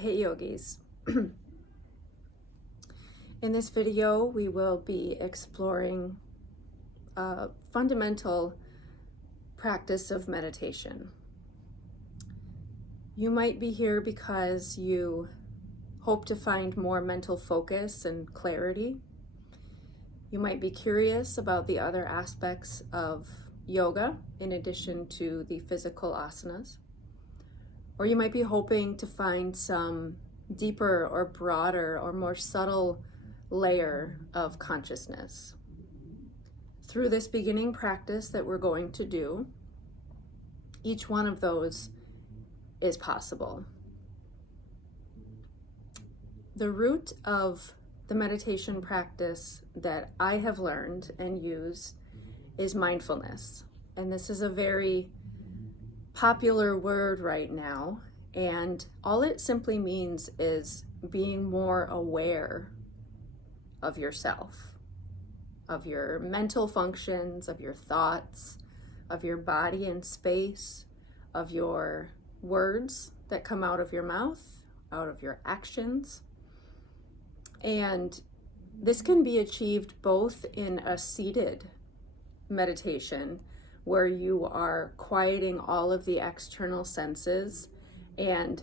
Hey yogis. In this video, we will be exploring a fundamental practice of meditation. You might be here because you hope to find more mental focus and clarity. You might be curious about the other aspects of yoga in addition to the physical asanas. Or you might be hoping to find some deeper or broader or more subtle layer of consciousness. Through this beginning practice that we're going to do, each one of those is possible. The root of the meditation practice that I have learned and use is mindfulness. And this is a very popular word right now, and all it simply means is being more aware of yourself, of your mental functions, of your thoughts, of your body and space, of your words that come out of your mouth, out of your actions. And this can be achieved both in a seated meditation where you are quieting all of the external senses and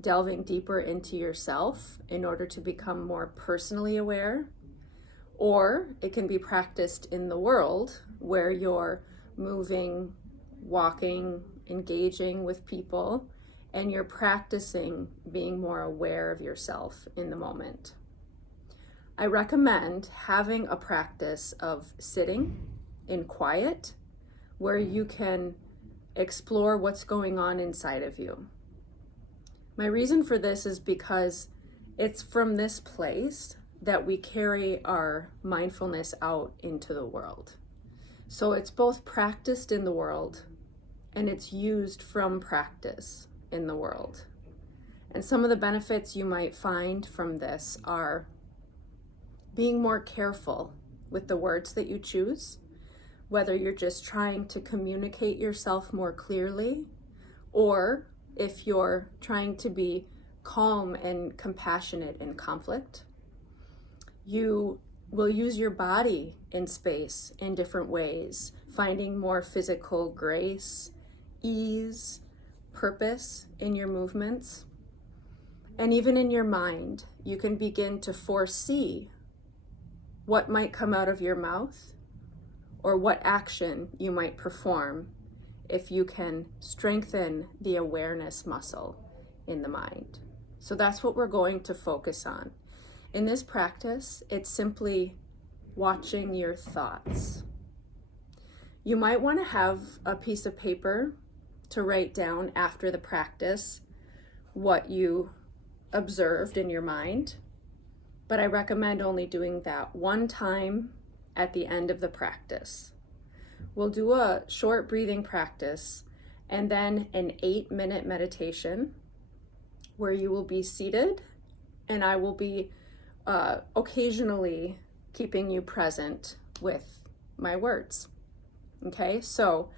delving deeper into yourself in order to become more personally aware. Or it can be practiced in the world where you're moving, walking, engaging with people, and you're practicing being more aware of yourself in the moment. I recommend having a practice of sitting in quiet where you can explore what's going on inside of you. My reason for this is because it's from this place that we carry our mindfulness out into the world. So it's both practiced in the world and it's used from practice in the world. And some of the benefits you might find from this are being more careful with the words that you choose, whether you're just trying to communicate yourself more clearly, or if you're trying to be calm and compassionate in conflict. You will use your body in space in different ways, finding more physical grace, ease, purpose in your movements. And even in your mind, you can begin to foresee what might come out of your mouth or what action you might perform if you can strengthen the awareness muscle in the mind. So that's what we're going to focus on. In this practice, it's simply watching your thoughts. You might want to have a piece of paper to write down after the practice what you observed in your mind, but I recommend only doing that one time at the end of the practice. We'll do a short breathing practice and then an 8-minute meditation where you will be seated and I will be occasionally keeping you present with my words. Okay, so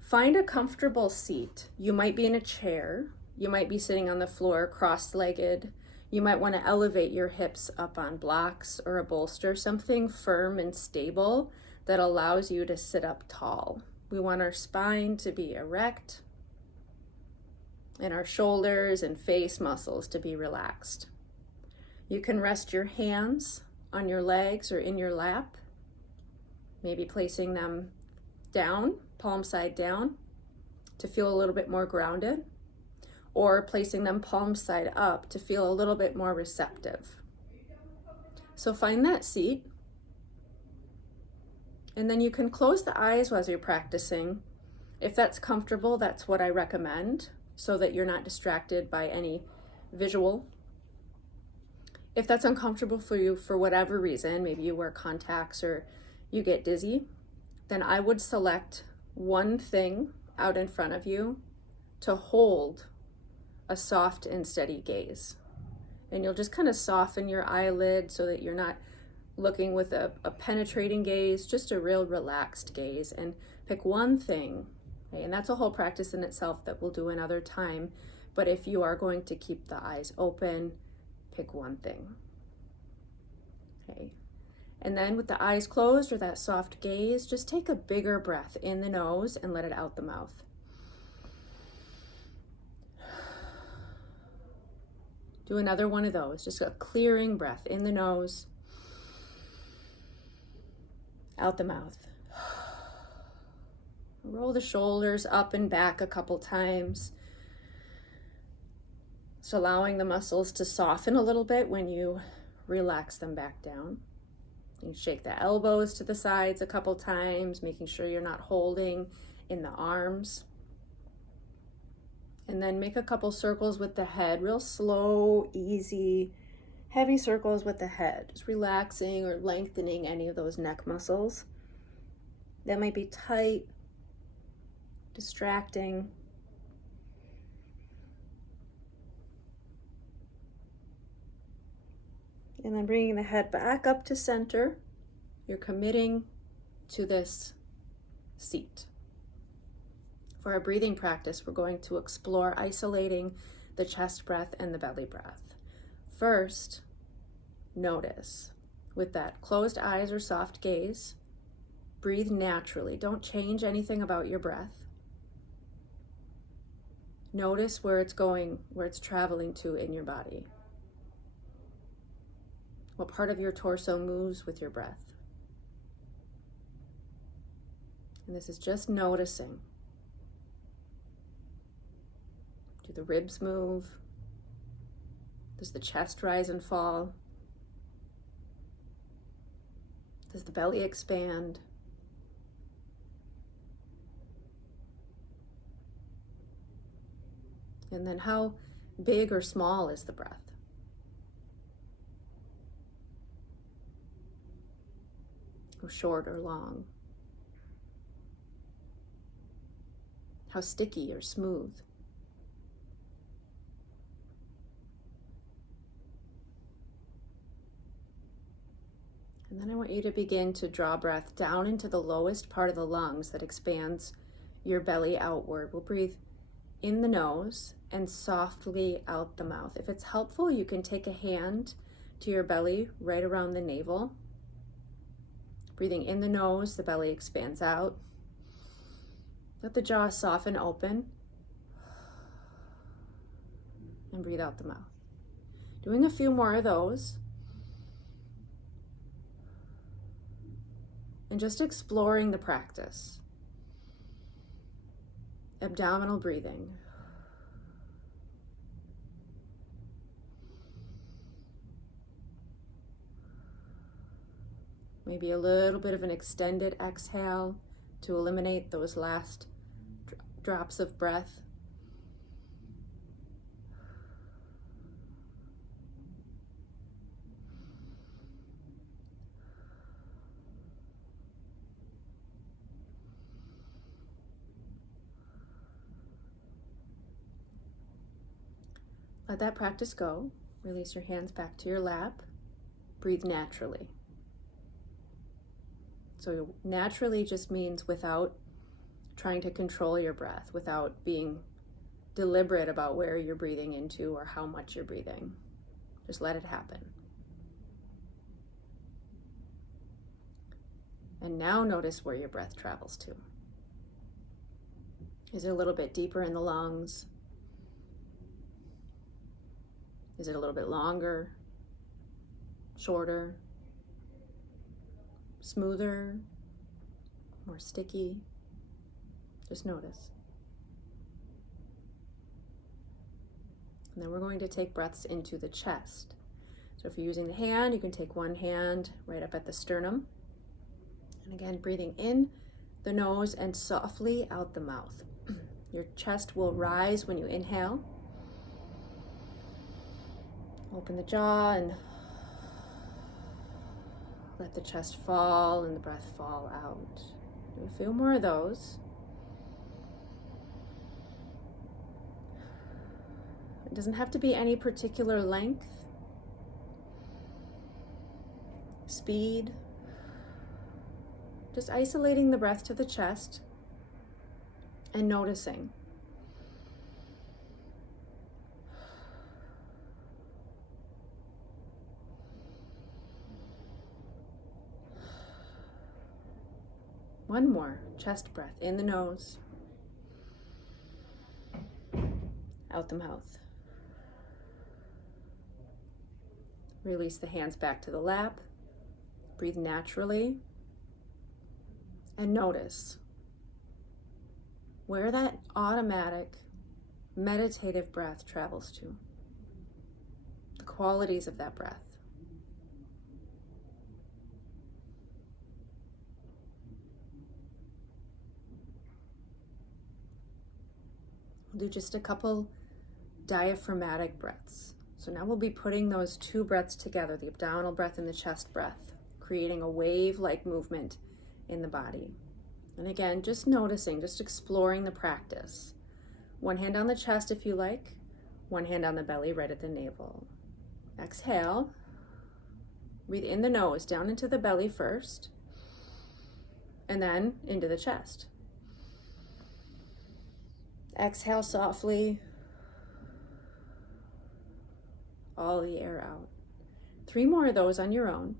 find a comfortable seat. You might be in a chair, you might be sitting on the floor cross-legged. You might want to elevate your hips up on blocks or a bolster, something firm and stable that allows you to sit up tall. We want our spine to be erect and our shoulders and face muscles to be relaxed. You can rest your hands on your legs or in your lap, maybe placing them down, palm side down, to feel a little bit more grounded, or placing them palm side up to feel a little bit more receptive. So find that seat, and then you can close the eyes while you're practicing. If that's comfortable, that's what I recommend, so that you're not distracted by any visual. If that's uncomfortable for you for whatever reason, maybe you wear contacts or you get dizzy, then I would select one thing out in front of you to hold a soft and steady gaze. And you'll just kind of soften your eyelid so that you're not looking with a penetrating gaze, just a real relaxed gaze, and pick one thing. Okay? And that's a whole practice in itself that we'll do another time. But if you are going to keep the eyes open, pick one thing. Okay. And then with the eyes closed or that soft gaze, just take a bigger breath in the nose and let it out the mouth. Do another one of those, just a clearing breath in the nose, out the mouth. Roll the shoulders up and back a couple times. Just allowing the muscles to soften a little bit when you relax them back down. You shake the elbows to the sides a couple times, making sure you're not holding in the arms. And then make a couple circles with the head, real slow, easy, heavy circles with the head. Just relaxing or lengthening any of those neck muscles that might be tight, distracting. And then bringing the head back up to center. You're committing to this seat. For our breathing practice, we're going to explore isolating the chest breath and the belly breath. First, notice with that closed eyes or soft gaze, breathe naturally. Don't change anything about your breath. Notice where it's going, where it's traveling to in your body. What part of your torso moves with your breath? And this is just noticing. Do the ribs move? Does the chest rise and fall? Does the belly expand? And then how big or small is the breath? Or short or long? How sticky or smooth? And then I want you to begin to draw breath down into the lowest part of the lungs that expands your belly outward. We'll breathe in the nose and softly out the mouth. If it's helpful, you can take a hand to your belly right around the navel. Breathing in the nose, the belly expands out. Let the jaw soften open. And breathe out the mouth. Doing a few more of those. And just exploring the practice. Abdominal breathing. Maybe a little bit of an extended exhale to eliminate those last drops of breath. Let that practice go. Release your hands back to your lap. Breathe naturally. So naturally just means without trying to control your breath, without being deliberate about where you're breathing into or how much you're breathing. Just let it happen. And now notice where your breath travels to. Is it a little bit deeper in the lungs? Is it a little bit longer, shorter, smoother, more sticky? Just notice. And then we're going to take breaths into the chest. So if you're using the hand, you can take one hand right up at the sternum. And again, breathing in the nose and softly out the mouth. Your chest will rise when you inhale. Open the jaw and let the chest fall and the breath fall out. Do a few more of those. It doesn't have to be any particular length, speed. Just isolating the breath to the chest and noticing. One more chest breath, in the nose, out the mouth. Release the hands back to the lap. Breathe naturally. And notice where that automatic meditative breath travels to. The qualities of that breath. We'll do just a couple diaphragmatic breaths. So now we'll be putting those two breaths together, the abdominal breath and the chest breath, creating a wave-like movement in the body. And again, just noticing, just exploring the practice. One hand on the chest if you like, one hand on the belly right at the navel. Exhale. Breathe in the nose, down into the belly first, and then into the chest. Exhale softly. All the air out. 3 more of those on your own.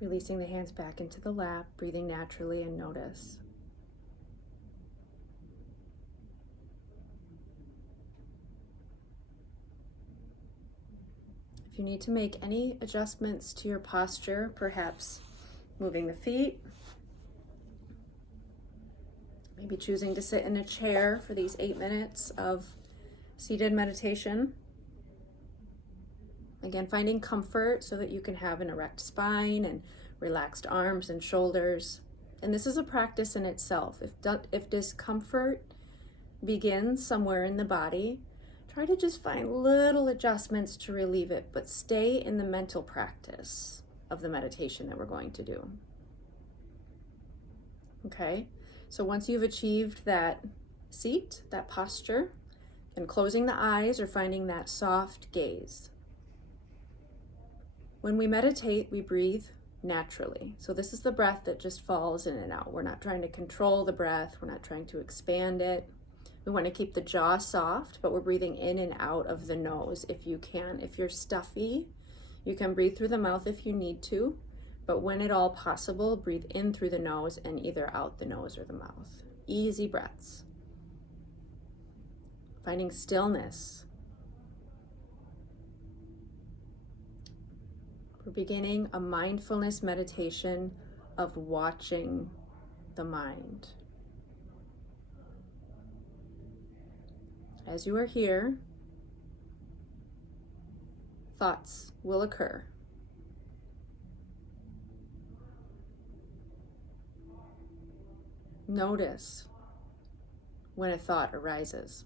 Releasing the hands back into the lap, breathing naturally, and notice. If you need to make any adjustments to your posture, perhaps moving the feet, maybe choosing to sit in a chair for these 8 minutes of seated meditation. Again, finding comfort so that you can have an erect spine and relaxed arms and shoulders. And this is a practice in itself. If discomfort begins somewhere in the body, try to just find little adjustments to relieve it, but stay in the mental practice of the meditation that we're going to do. Okay, so once you've achieved that seat, that posture, and closing the eyes or finding that soft gaze. When we meditate, we breathe naturally. So this is the breath that just falls in and out. We're not trying to control the breath. We're not trying to expand it. We want to keep the jaw soft, but we're breathing in and out of the nose if you can. If you're stuffy, you can breathe through the mouth if you need to, but when at all possible, breathe in through the nose and either out the nose or the mouth. Easy breaths. Finding stillness. We're beginning a mindfulness meditation of watching the mind. As you are here, thoughts will occur. Notice when a thought arises.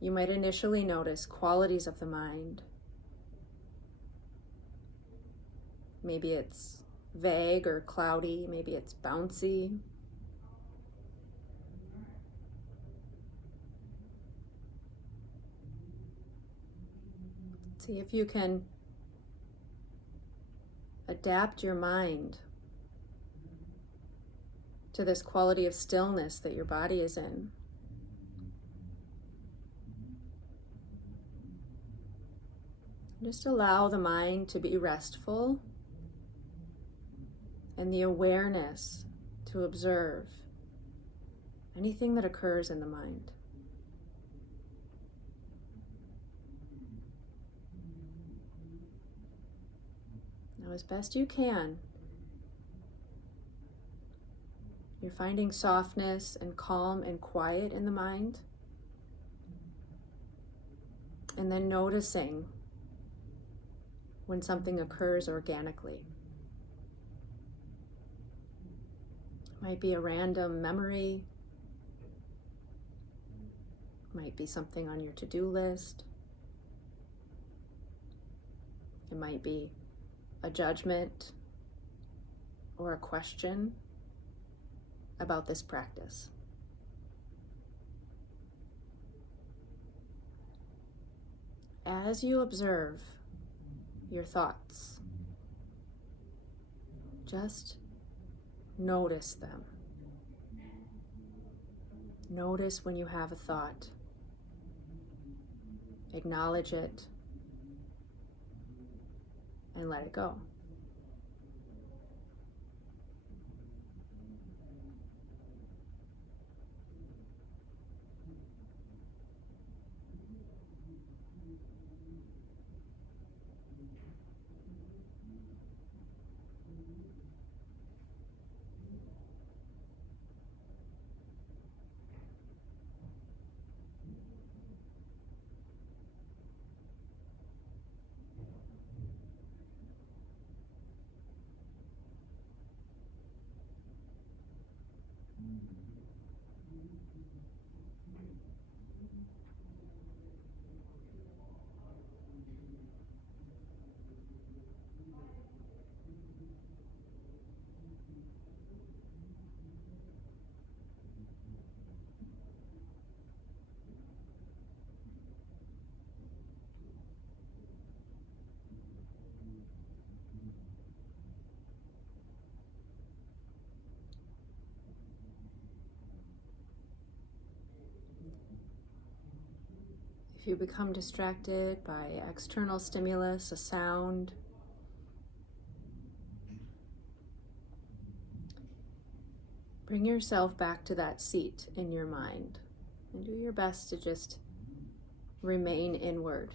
You might initially notice qualities of the mind. Maybe it's vague or cloudy, maybe it's bouncy. See if you can adapt your mind to this quality of stillness that your body is in. Just allow the mind to be restful and the awareness to observe anything that occurs in the mind. Now, as best you can, you're finding softness and calm and quiet in the mind, and then noticing when something occurs organically. It might be a random memory, might be something on your to-do list, it might be a judgment or a question. about this practice. As you observe your thoughts, just notice them. Notice when you have a thought. Acknowledge it and let it go. If you become distracted by external stimulus, a sound, bring yourself back to that seat in your mind and do your best to just remain inward.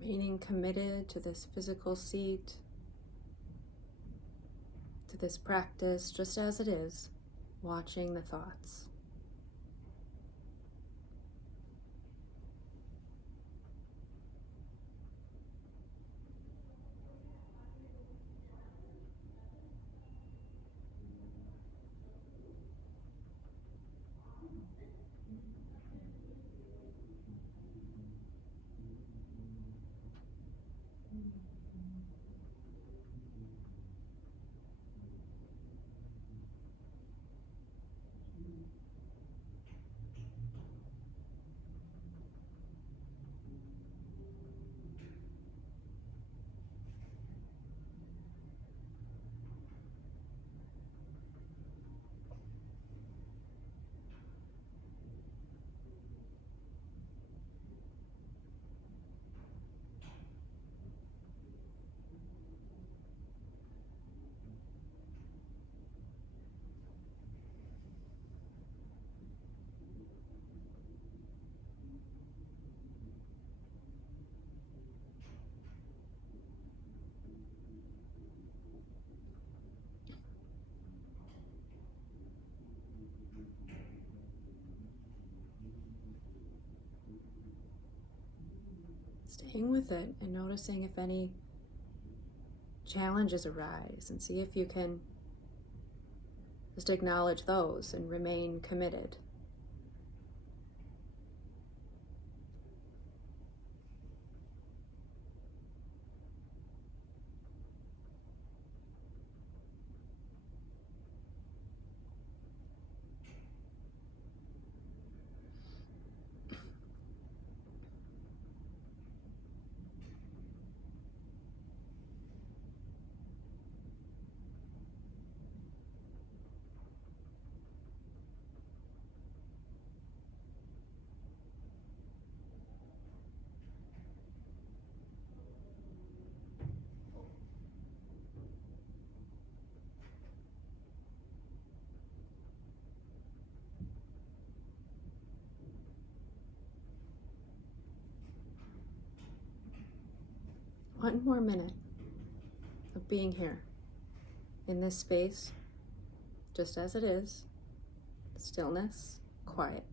Remaining committed to this physical seat, to this practice just as it is, watching the thoughts. Staying with it and noticing if any challenges arise, and see if you can just acknowledge those and remain committed. one more minute of being here in this space, just as it is, stillness, quiet.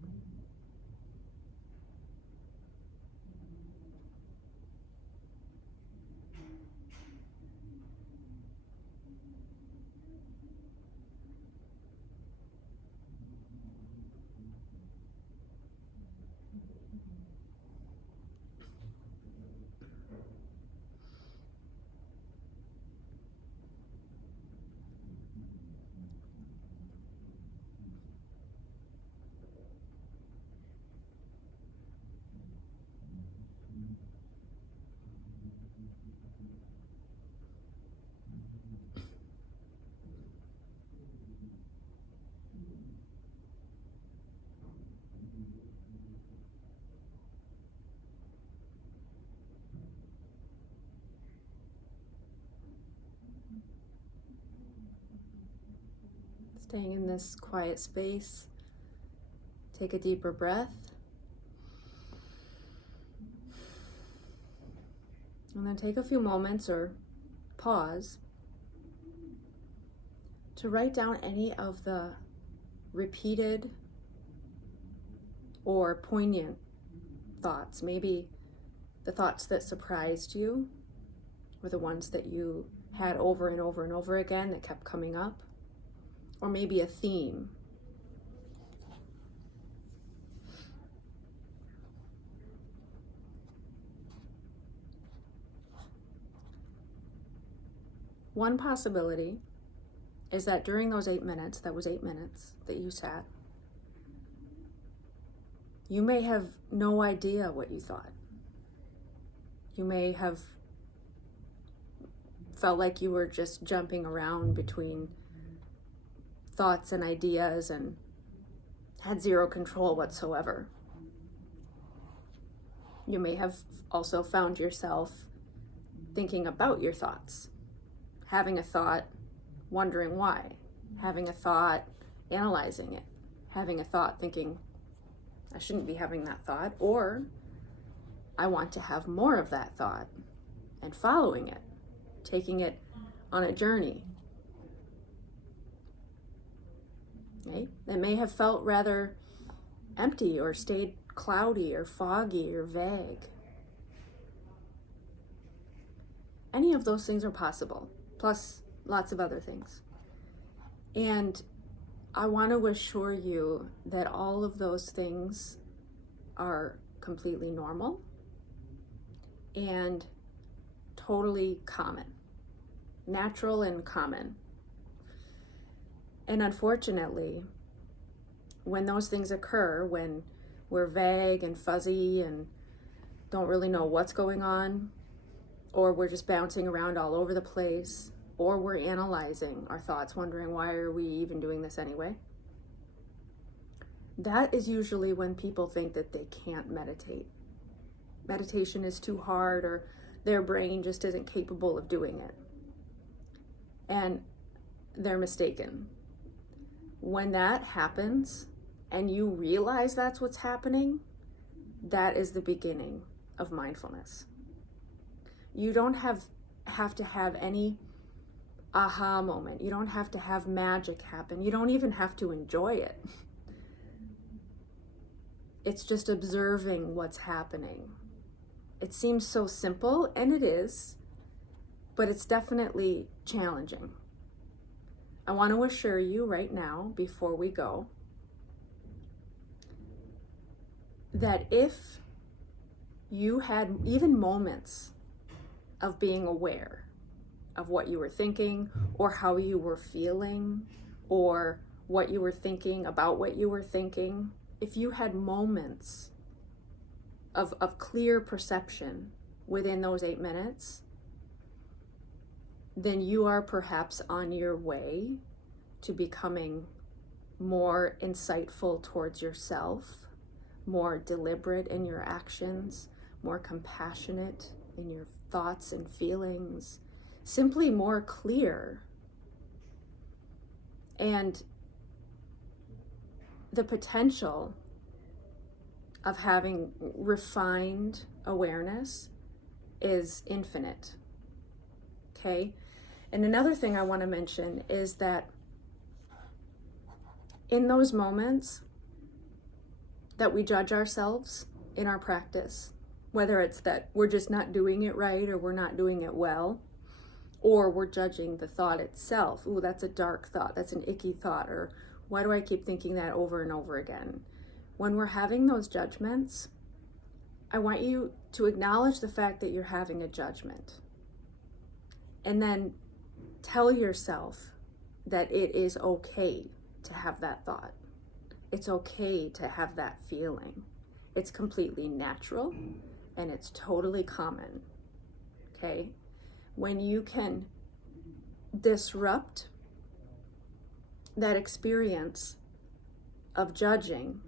Staying in this quiet space, take a deeper breath. And then take a few moments or pause to write down any of the repeated or poignant thoughts. Maybe the thoughts that surprised you, or the ones that you had over and over and over again that kept coming up, or maybe a theme. One possibility is that during those 8 minutes, that was 8 minutes that you sat, you may have no idea what you thought. You may have felt like you were just jumping around between thoughts and ideas and had zero control whatsoever. You may have also found yourself thinking about your thoughts, having a thought, wondering why, having a thought, analyzing it, having a thought, thinking, I shouldn't be having that thought, or I want to have more of that thought, and following it, taking it on a journey. Okay? It may have felt rather empty or stayed cloudy or foggy or vague. Any of those things are possible, plus lots of other things. And I want to assure you that all of those things are completely normal and totally common, natural and common. And unfortunately, when those things occur, when we're vague and fuzzy and don't really know what's going on, or we're just bouncing around all over the place, or we're analyzing our thoughts, wondering why are we even doing this anyway, that is usually when people think that they can't meditate. Meditation is too hard, or their brain just isn't capable of doing it. And they're mistaken. When that happens and you realize that's what's happening, that is the beginning of mindfulness. You don't have to have any aha moment. You don't have to have magic happen. You don't even have to enjoy it. It's just observing what's happening. It seems so simple, and it is, but it's definitely challenging. I want to assure you right now, before we go, that if you had even moments of being aware of what you were thinking, or how you were feeling, or what you were thinking about what you were thinking, if you had moments of clear perception within those 8 minutes, then you are perhaps on your way to becoming more insightful towards yourself, more deliberate in your actions, more compassionate in your thoughts and feelings, simply more clear. And the potential of having refined awareness is infinite. okay? And another thing I want to mention is that in those moments that we judge ourselves in our practice, whether it's that we're just not doing it right or we're not doing it well, or we're judging the thought itself. Ooh, that's a dark thought, that's an icky thought, or why do I keep thinking that over and over again? When we're having those judgments, I want you to acknowledge the fact that you're having a judgment. And then tell yourself that it is okay to have that thought. It's okay to have that feeling. It's completely natural and it's totally common, okay? When you can disrupt that experience of judging,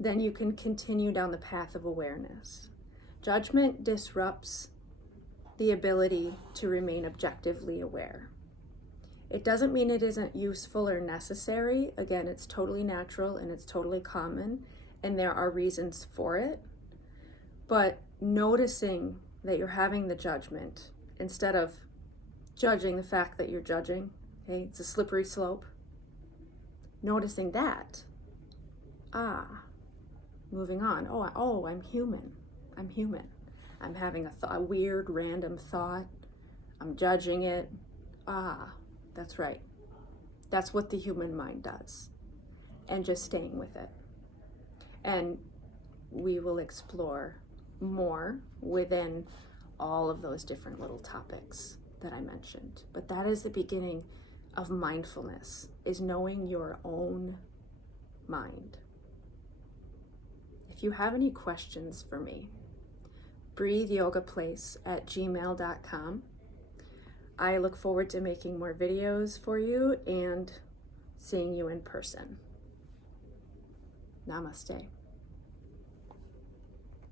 then you can continue down the path of awareness. Judgment disrupts the ability to remain objectively aware. It doesn't mean it isn't useful or necessary. Again, it's totally natural and it's totally common, and there are reasons for it. But noticing that you're having the judgment instead of judging the fact that you're judging, okay, it's a slippery slope. Noticing that, moving on. Oh, I'm human. I'm human. I'm having a weird, random thought. I'm judging it. That's right. That's what the human mind does. And just staying with it. And we will explore more within all of those different little topics that I mentioned. But that is the beginning of mindfulness, is knowing your own mind. If you have any questions for me, breatheyogaplace@gmail.com. I look forward to making more videos for you and seeing you in person. Namaste.